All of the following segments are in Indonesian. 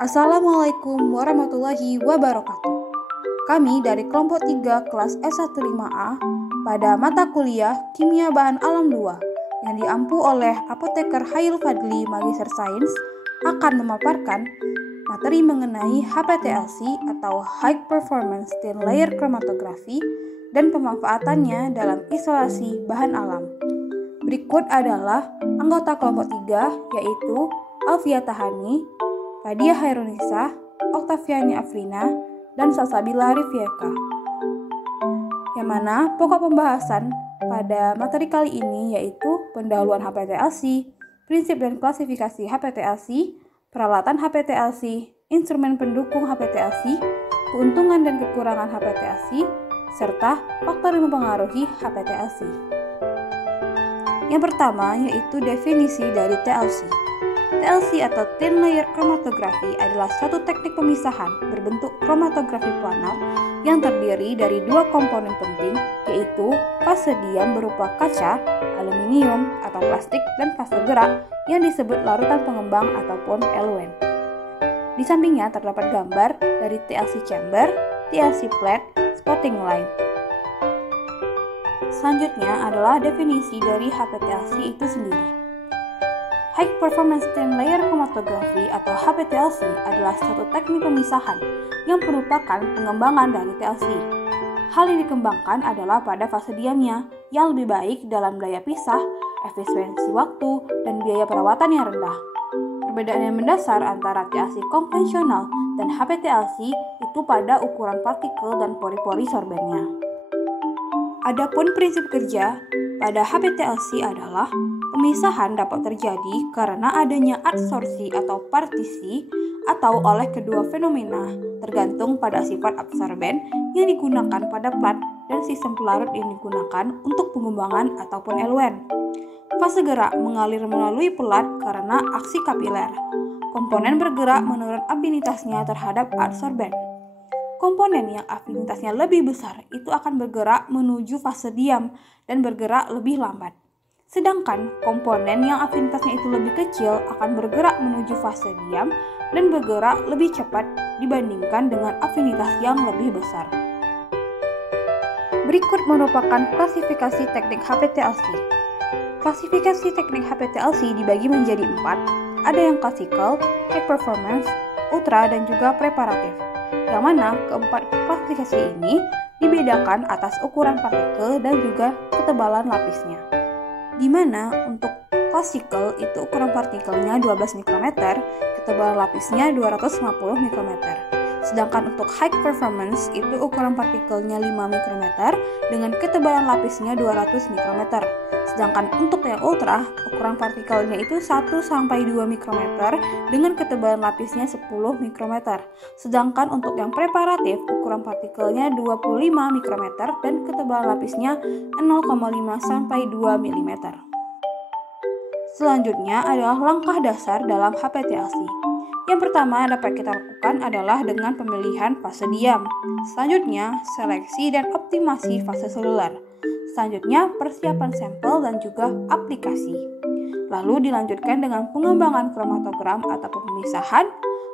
Assalamualaikum warahmatullahi wabarakatuh. Kami dari kelompok 3 kelas S15A pada mata kuliah Kimia Bahan Alam 2 yang diampu oleh Apoteker Hayul Fadli Magister Sains akan memaparkan materi mengenai HPTLC atau High Performance Thin Layer Chromatography dan pemanfaatannya dalam isolasi bahan alam. Berikut adalah anggota kelompok 3 yaitu Alfia Tahani, Fadia Hairunisa, Oktaviani Afrina, dan Salsabila Rifieka. Yang mana pokok pembahasan pada materi kali ini yaitu pendahuluan HPTLC, prinsip dan klasifikasi HPTLC, peralatan HPTLC, instrumen pendukung HPTLC, keuntungan dan kekurangan HPTLC, serta faktor yang mempengaruhi HPTLC. Yang pertama yaitu definisi dari TLC. TLC atau Thin Layer Chromatography adalah suatu teknik pemisahan berbentuk kromatografi planar yang terdiri dari dua komponen penting, yaitu fase diam berupa kaca, aluminium atau plastik, dan fase gerak yang disebut larutan pengembang ataupun eluen. Di sampingnya terdapat gambar dari TLC chamber, TLC plate, spotting line. Selanjutnya adalah definisi dari HPTLC itu sendiri. High Performance Thin Layer Chromatography atau HPTLC adalah suatu teknik pemisahan yang merupakan pengembangan dari TLC. Hal yang dikembangkan adalah pada fase diamnya yang lebih baik dalam daya pisah, efisiensi waktu, dan biaya perawatan yang rendah. Perbedaan yang mendasar antara TLC konvensional dan HPTLC itu pada ukuran partikel dan pori-pori sorbennya. Adapun prinsip kerja pada HPTLC adalah pemisahan dapat terjadi karena adanya adsorpsi atau partisi atau oleh kedua fenomena tergantung pada sifat absorben yang digunakan pada plat dan sistem pelarut yang digunakan untuk pengembangan ataupun eluen. Fase gerak mengalir melalui pelat karena aksi kapiler. Komponen bergerak menurut afinitasnya terhadap adsorben. Komponen yang afinitasnya lebih besar itu akan bergerak menuju fase diam dan bergerak lebih lambat. Sedangkan komponen yang afinitasnya itu lebih kecil akan bergerak menuju fase diam dan bergerak lebih cepat dibandingkan dengan afinitas yang lebih besar. Berikut merupakan klasifikasi teknik HPTLC. Klasifikasi teknik HPTLC dibagi menjadi 4. Ada yang klasikal, high performance, ultra, dan juga preparatif. Yang mana keempat klasifikasi ini dibedakan atas ukuran partikel dan juga ketebalan lapisnya. Di mana untuk klasikal itu ukuran partikelnya 12 mikrometer, ketebalan lapisnya 250 mikrometer. Sedangkan untuk high performance itu ukuran partikelnya 5 mikrometer dengan ketebalan lapisnya 200 mikrometer. Sedangkan untuk yang ultra, ukuran partikelnya itu 1-2 mikrometer dengan ketebalan lapisnya 10 mikrometer. Sedangkan untuk yang preparatif, ukuran partikelnya 25 mikrometer dan ketebalan lapisnya 0,5-2 mm. Selanjutnya adalah langkah dasar dalam HPTLC. Yang pertama dapat kita lakukan adalah dengan pemilihan fase diam. Selanjutnya, seleksi dan optimasi fase seluler. Selanjutnya, persiapan sampel dan juga aplikasi. Lalu dilanjutkan dengan pengembangan kromatogram atau pemisahan,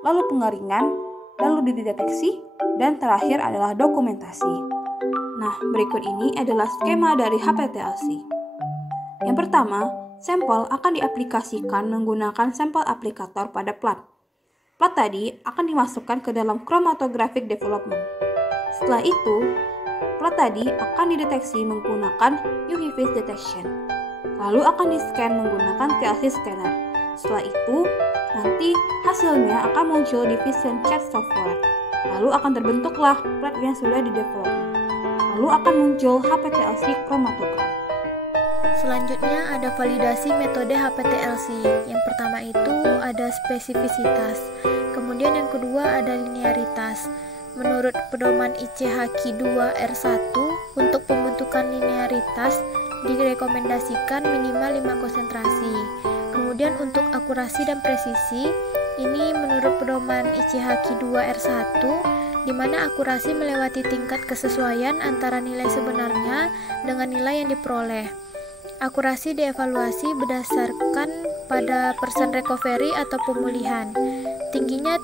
lalu pengeringan, lalu dideteksi, dan terakhir adalah dokumentasi. Nah, berikut ini adalah skema dari HPTLC. Yang pertama, sampel akan diaplikasikan menggunakan sampel aplikator pada plat. Plat tadi akan dimasukkan ke dalam chromatographic development. Setelah itu, plat tadi akan dideteksi menggunakan UV phase detection. Lalu akan di-scan menggunakan TLC scanner. Setelah itu, nanti hasilnya akan muncul di Vision Chat software. Lalu akan terbentuklah plat yang sudah di-development. Lalu akan muncul HPTLC chromatogram. Selanjutnya ada validasi metode HPTLC. Yang pertama itu ada spesifisitas. Kemudian yang kedua ada linearitas. Menurut pedoman ICH-2R1, untuk pembentukan linearitas direkomendasikan minimal 5 konsentrasi. Kemudian untuk akurasi dan presisi, ini menurut pedoman ICH-2R1, di mana akurasi melewati tingkat kesesuaian antara nilai sebenarnya dengan nilai yang diperoleh. Akurasi dievaluasi berdasarkan pada persen recovery atau pemulihan. Tingginya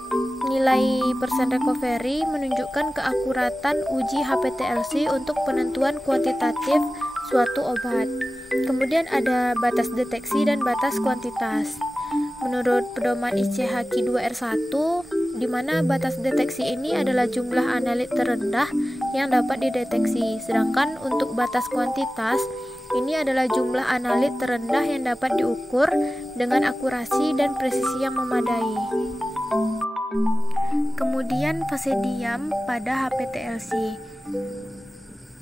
nilai persen recovery menunjukkan keakuratan uji HPTLC untuk penentuan kuantitatif suatu obat. Kemudian ada batas deteksi dan batas kuantitas. Menurut pedoman ICH-Q 2R1, di mana batas deteksi ini adalah jumlah analit terendah yang dapat dideteksi, sedangkan untuk batas kuantitas ini adalah jumlah analit terendah yang dapat diukur dengan akurasi dan presisi yang memadai. Kemudian fase diam pada HPTLC.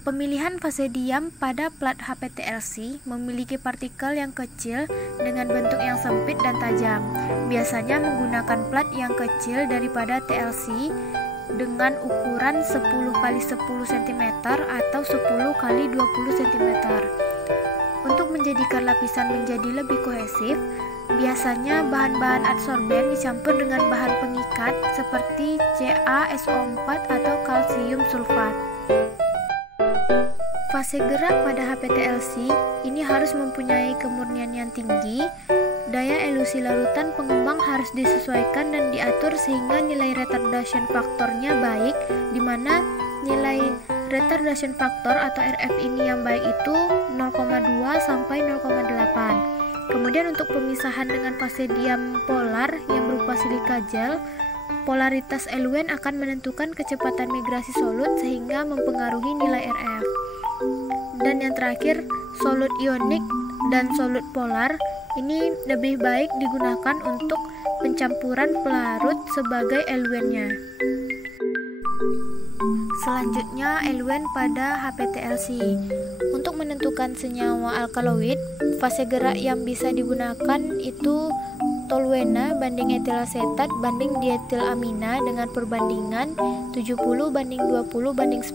Pemilihan fase diam pada plat HPTLC memiliki partikel yang kecil dengan bentuk yang sempit dan tajam. Biasanya menggunakan plat yang kecil daripada TLC dengan ukuran 10 x 10 cm atau 10 x 20 cm. Untuk menjadikan lapisan menjadi lebih kohesif, biasanya bahan-bahan adsorben dicampur dengan bahan pengikat seperti CaSO4 atau kalsium sulfat. Fase gerak pada HPTLC ini harus mempunyai kemurnian yang tinggi. Daya elusi larutan pengembang harus disesuaikan dan diatur sehingga nilai retardation faktornya baik, di mana nilai retardation factor atau RF ini yang baik itu 0,2 sampai 0,8. Kemudian untuk pemisahan dengan fase diam polar yang berupa silika gel, polaritas eluen akan menentukan kecepatan migrasi solut sehingga mempengaruhi nilai RF. Dan yang terakhir, solut ionik dan solut polar ini lebih baik digunakan untuk pencampuran pelarut sebagai eluennya. Selanjutnya, eluen pada HPTLC. Untuk menentukan senyawa alkaloid, fase gerak yang bisa digunakan itu toluena banding etilasetat banding dietilamina dengan perbandingan 70 banding 20 banding 10.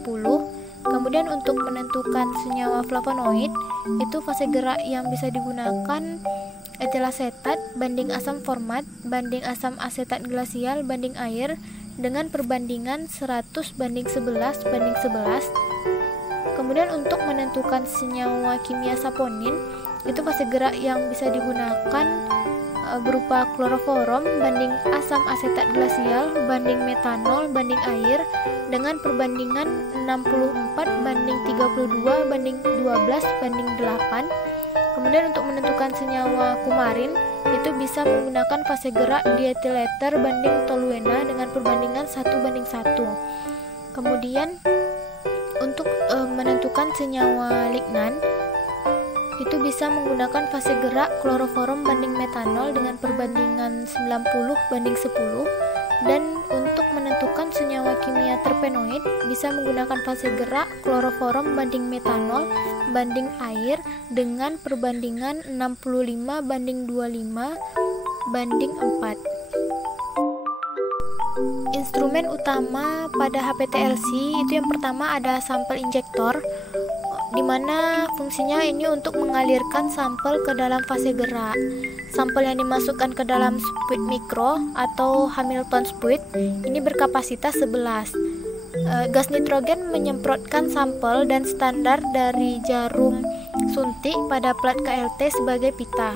Kemudian untuk menentukan senyawa flavonoid, itu fase gerak yang bisa digunakan etilasetat banding asam format banding asam asetat glasial banding air dengan perbandingan 100 banding 11 banding 11. Kemudian untuk menentukan senyawa kimia saponin, itu fase gerak yang bisa digunakan berupa kloroforum banding asam asetat glasial banding metanol banding air dengan perbandingan 64 banding 32 banding 12 banding 8. Kemudian untuk menentukan senyawa kumarin, itu bisa menggunakan fase gerak dietileter banding toluena dengan perbandingan 1 banding 1. Kemudian untuk menentukan senyawa lignan, itu bisa menggunakan fase gerak kloroforum banding metanol dengan perbandingan 90 banding 10. Dan untuk menentukan senyawa kimia terpenoid bisa menggunakan fase gerak kloroforum banding metanol banding air dengan perbandingan 65 banding 25 banding 4. Instrumen utama pada HPTLC itu yang pertama ada sampel injektor, di mana fungsinya ini untuk mengalirkan sampel ke dalam fase gerak. Sampel yang dimasukkan ke dalam spuit mikro atau Hamilton spuit ini berkapasitas 11. Gas nitrogen menyemprotkan sampel dan standar dari jarum suntik pada plat KLT sebagai pita.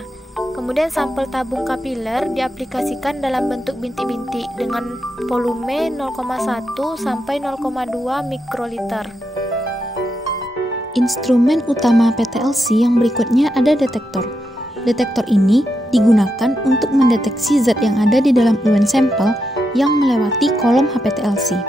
Kemudian sampel tabung kapiler diaplikasikan dalam bentuk bintik-bintik dengan volume 0,1 sampai 0,2 mikroliter. Instrumen utama PTLC yang berikutnya ada detektor. Detektor ini digunakan untuk mendeteksi zat yang ada di dalam eluen sampel yang melewati kolom HPTLC.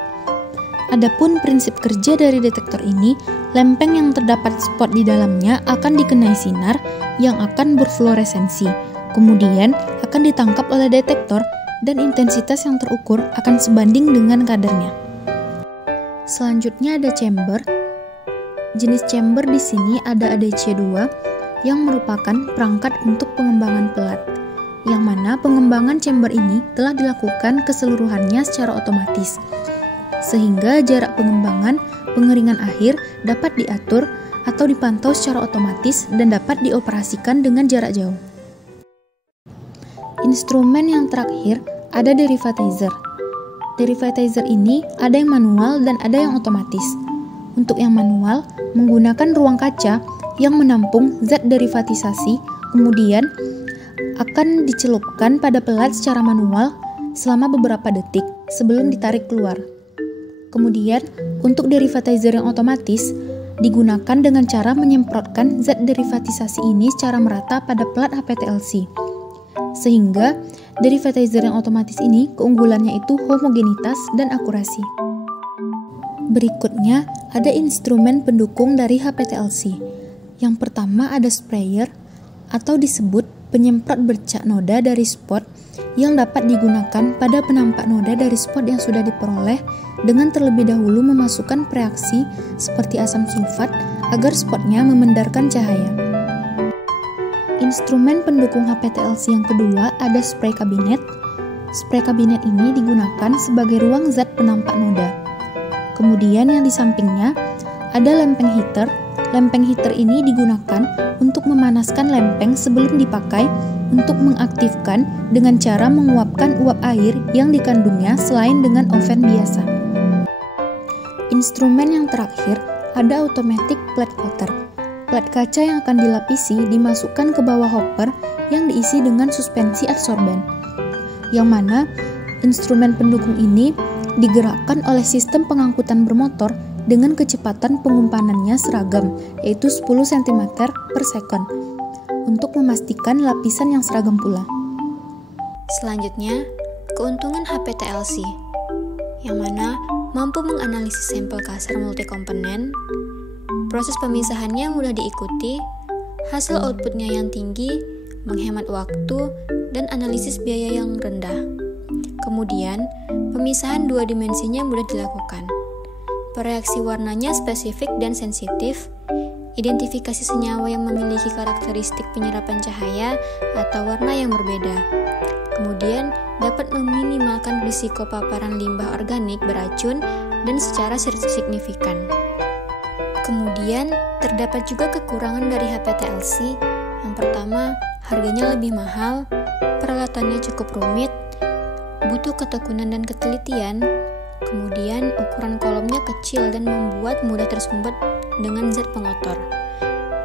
Adapun prinsip kerja dari detektor ini, lempeng yang terdapat spot di dalamnya akan dikenai sinar yang akan berfluoresensi. Kemudian akan ditangkap oleh detektor dan intensitas yang terukur akan sebanding dengan kadarnya. Selanjutnya ada chamber. Jenis chamber di sini ada ADC2 yang merupakan perangkat untuk pengembangan pelat, yang mana pengembangan chamber ini telah dilakukan keseluruhannya secara otomatis, sehingga jarak pengembangan pengeringan akhir dapat diatur atau dipantau secara otomatis dan dapat dioperasikan dengan jarak jauh. Instrumen yang terakhir ada derivatizer. Derivatizer ini ada yang manual dan ada yang otomatis. Untuk yang manual, menggunakan ruang kaca yang menampung zat derivatisasi, kemudian akan dicelupkan pada pelat secara manual selama beberapa detik sebelum ditarik keluar. Kemudian, untuk derivatizer yang otomatis, digunakan dengan cara menyemprotkan zat derivatisasi ini secara merata pada plat HPTLC. Sehingga, derivatizer yang otomatis ini keunggulannya itu homogenitas dan akurasi. Berikutnya, ada instrumen pendukung dari HPTLC. Yang pertama ada sprayer, atau disebut penyemprot bercak noda dari spot yang dapat digunakan pada penampak noda dari spot yang sudah diperoleh dengan terlebih dahulu memasukkan preaksi seperti asam sulfat agar spotnya memendarkan cahaya. Instrumen pendukung HPTLC yang kedua ada spray kabinet. Spray kabinet ini digunakan sebagai ruang zat penampak noda. Kemudian yang di sampingnya ada lempeng heater. Lempeng heater ini digunakan untuk memanaskan lempeng sebelum dipakai untuk mengaktifkan dengan cara menguapkan uap air yang dikandungnya selain dengan oven biasa. Instrumen yang terakhir ada automatic plat coater. Plat kaca yang akan dilapisi dimasukkan ke bawah hopper yang diisi dengan suspensi adsorben. Yang mana instrumen pendukung ini digerakkan oleh sistem pengangkutan bermotor dengan kecepatan pengumpanannya seragam, yaitu 10 cm per second, untuk memastikan lapisan yang seragam pula. Selanjutnya, keuntungan HPTLC, yang mana mampu menganalisis sampel kasar multikomponen, proses pemisahannya mudah diikuti, hasil outputnya yang tinggi, menghemat waktu, dan analisis biaya yang rendah. Kemudian, pemisahan dua dimensinya mudah dilakukan. Reaksi warnanya spesifik dan sensitif, identifikasi senyawa yang memiliki karakteristik penyerapan cahaya atau warna yang berbeda. Kemudian, dapat meminimalkan risiko paparan limbah organik beracun dan secara signifikan. Kemudian, terdapat juga kekurangan dari HPTLC. Yang pertama, harganya lebih mahal, peralatannya cukup rumit, butuh ketekunan dan ketelitian. Kemudian ukuran kolomnya kecil dan membuat mudah tersumbat dengan zat pengotor.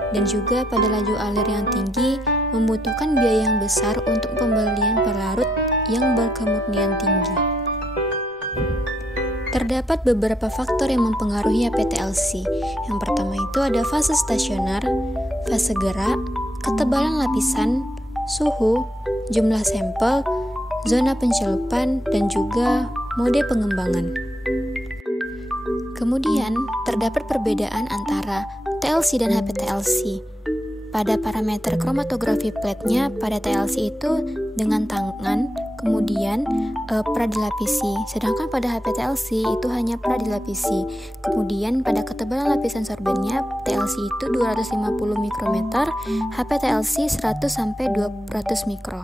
Dan juga pada laju alir yang tinggi membutuhkan biaya yang besar untuk pembelian pelarut yang berkemurnian tinggi. Terdapat beberapa faktor yang mempengaruhi HPTLC. Yang pertama itu ada fase stasioner, fase gerak, ketebalan lapisan, suhu, jumlah sampel, zona pencelupan, dan juga mode pengembangan. Kemudian, terdapat perbedaan antara TLC dan HPTLC. Pada parameter kromatografi platnya, pada TLC itu dengan tangan, kemudian pradilapisi. Sedangkan pada HPTLC itu hanya pradilapisi. Kemudian pada ketebalan lapisan sorbennya, TLC itu 250 mikrometer, HPTLC 100 sampai 200 mikro.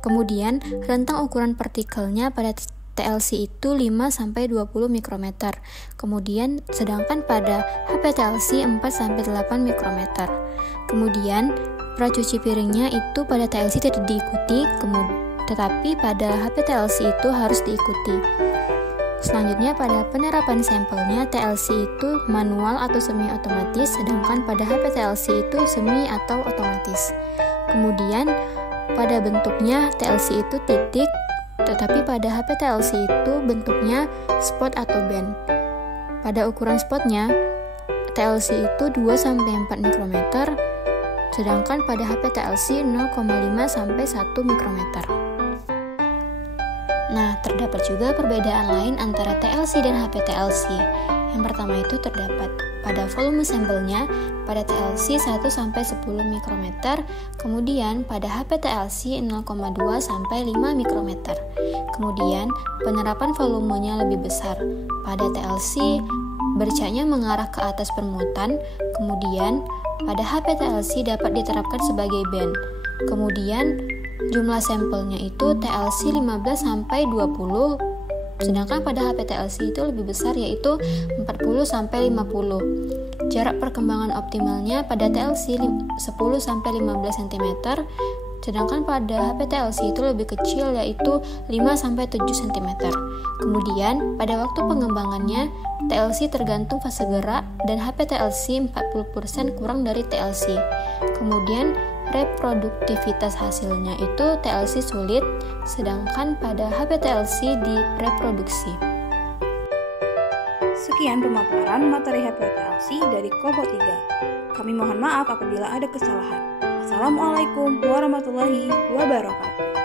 Kemudian rentang ukuran partikelnya pada TLC itu 5 sampai 20 mikrometer. Kemudian sedangkan pada HPTLC 4 sampai 8 mikrometer. Kemudian pracuci piringnya itu pada TLC tidak diikuti, tetapi pada HPTLC itu harus diikuti. Selanjutnya pada penerapan sampelnya, TLC itu manual atau semi otomatis, sedangkan pada HPTLC itu semi atau otomatis. Kemudian pada bentuknya TLC itu titik, tetapi pada HPTLC itu bentuknya spot atau band. Pada ukuran spotnya, TLC itu 2 sampai 4 mikrometer, sedangkan pada HPTLC 0,5 sampai 1 mikrometer. Nah, terdapat juga perbedaan lain antara TLC dan HPTLC. Yang pertama itu terdapat pada volume sampelnya, pada TLC 1 sampai 10 mikrometer, kemudian pada HPTLC 0,2 sampai 5 mikrometer. Kemudian penerapan volumenya lebih besar. Pada TLC bercaknya mengarah ke atas permuatan, kemudian pada HPTLC dapat diterapkan sebagai band. Kemudian jumlah sampelnya itu TLC 15 sampai 20, sedangkan pada HPTLC itu lebih besar yaitu 40 sampai 50. Jarak perkembangan optimalnya pada TLC 10 sampai 15 cm, sedangkan pada HPTLC itu lebih kecil yaitu 5 sampai 7 cm. Kemudian pada waktu pengembangannya TLC tergantung fase gerak dan HPTLC 40% kurang dari TLC. Kemudian reproduktivitas hasilnya itu TLC sulit, sedangkan pada HPTLC direproduksi. Sekian pemaparan materi HPTLC dari kelompok 3. Kami mohon maaf apabila ada kesalahan. Assalamualaikum warahmatullahi wabarakatuh.